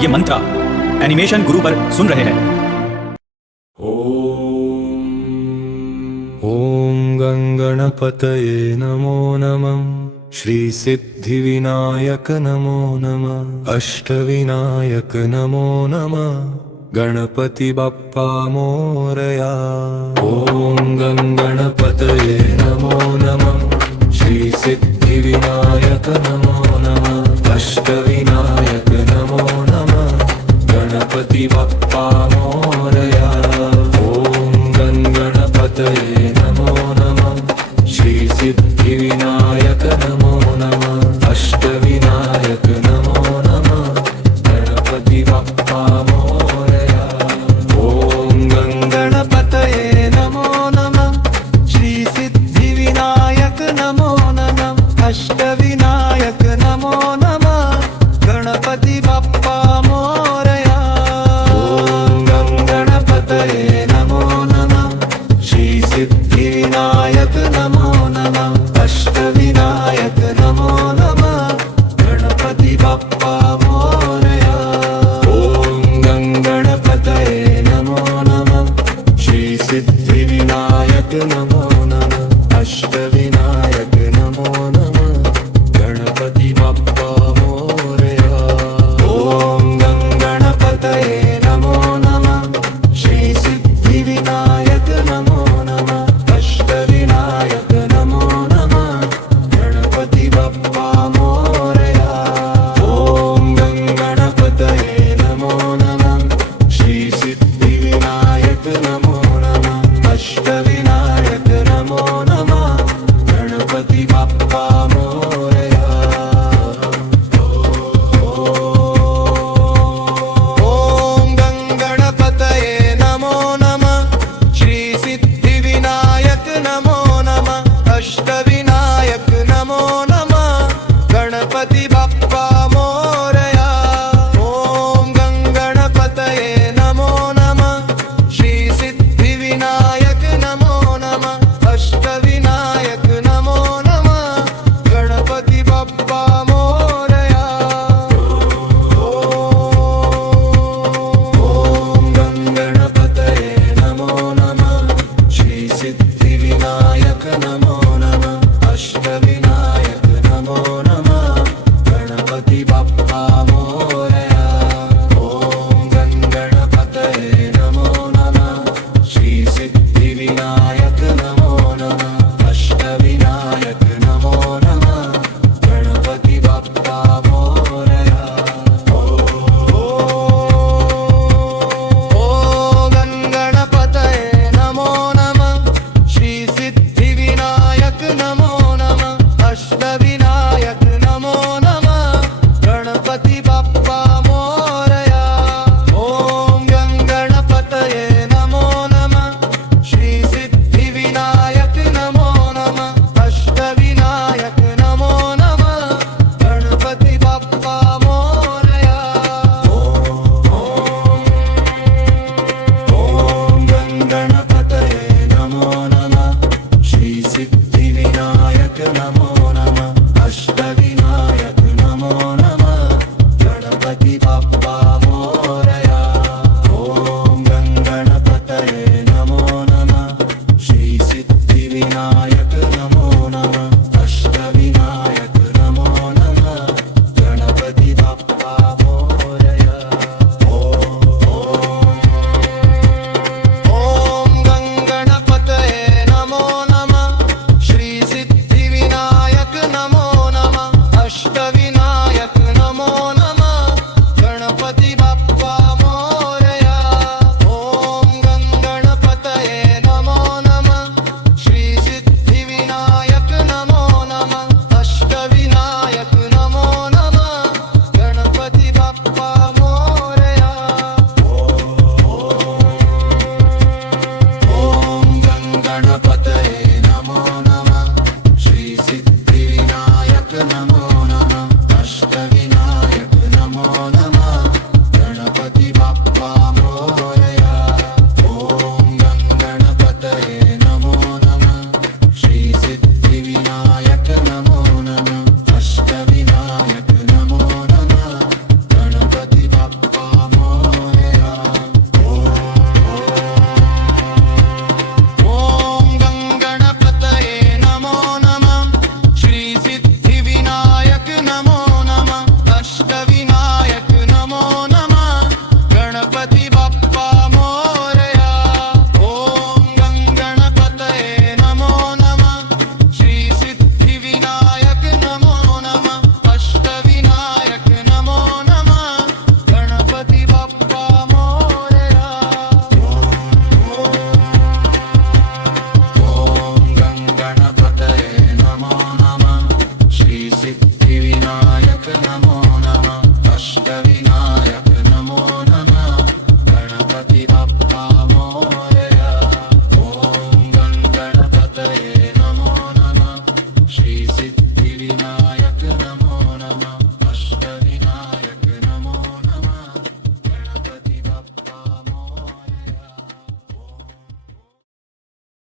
ये मंत्र एनिमेशन गुरु पर सुन रहे हैं। ओम गंगणपतये नमो नमः। श्री सिद्धिविनायक नमो नमः। अष्टविनायक नमो नमः। गणपति बप्पा मोरया। ओम गंगणपतये नमो नमः। श्री सिद्धिविनायक नमो नमः। अष्टविनायक नमो नमः। गणपति बप्पा मोरया। ओम गंगणपतये नमो नमः। श्री सिद्धिविनायक नमो नमः। अष्टविनायक नमो नमः। गणपति बप्पा मोरया। ओम गंगणपतये नमो नमः। श्री सिद्धिविनायक नमो नमः। अष्टविनायक नमो नमः। गणपति बप्पा मोरया। ओम गंगणपतये नमो नमः। श्री सिद्धिविनायक नमो नमः। अष्टविनायक नमो नमः। गणपति बप्पा मोरया। ओम गंगणपतये नमो नमः। श्री सिद्धिविनायक नमो नमः। अष्टविनायक नमो नमः। गणपति बप्पा मोरया। ओम गंगणपतये नमो नमः। श्री सिद्धिविनायक नमो नमः। अष्टविनायक नमो नमः। गणपति बप्पा मोरया। ओम गंगणपतये नमो नमः। श्री सिद्धिविनायक नमो नमः। अष्टविनायक नमो नमः। गणपति बप्पा मोरया। ओम गंगणपतये नमो नमः। श्री सिद्धिविनायक नमो नमः। अष्टविनायक नमो नमः। गणपति बप्पा मोरया। ओम गंगणपतये नमो नमः। श्री सिद्धिविनायक नमो नमः। अष्टविनायक नमो नमः। गणपति बप्पा मोरया। ओम गंगणपतये नमो नमः। श्री सिद्धिविनायक नमो नमः। अष्टविनायक नमो नमः। गणपति बप्पा मोरया। ओम गंगणपतये नमो नमः। श्री सिद्धिविनायक नमो नमः। अष्टविनायक नमो नमः। गणपति बप्पा मोरया। ओम गंगणपतये नमो नमः। श्री सिद्धिविनायक नमो नमः। अष्टविनायक नमो नमः। गणपति बप्पा मोरया। ओम गंगणपतये नमो नमः। श्री सिद्धिविनायक नमो नमः। अष्टविनायक नमो नमः। गणपति बप्पा मोरया। ओम गंगणपतये नमो नमः। श्री सिद्धिविनायक नमो नमः। अष्टविनायक नमो नमः। गणपति बप्पा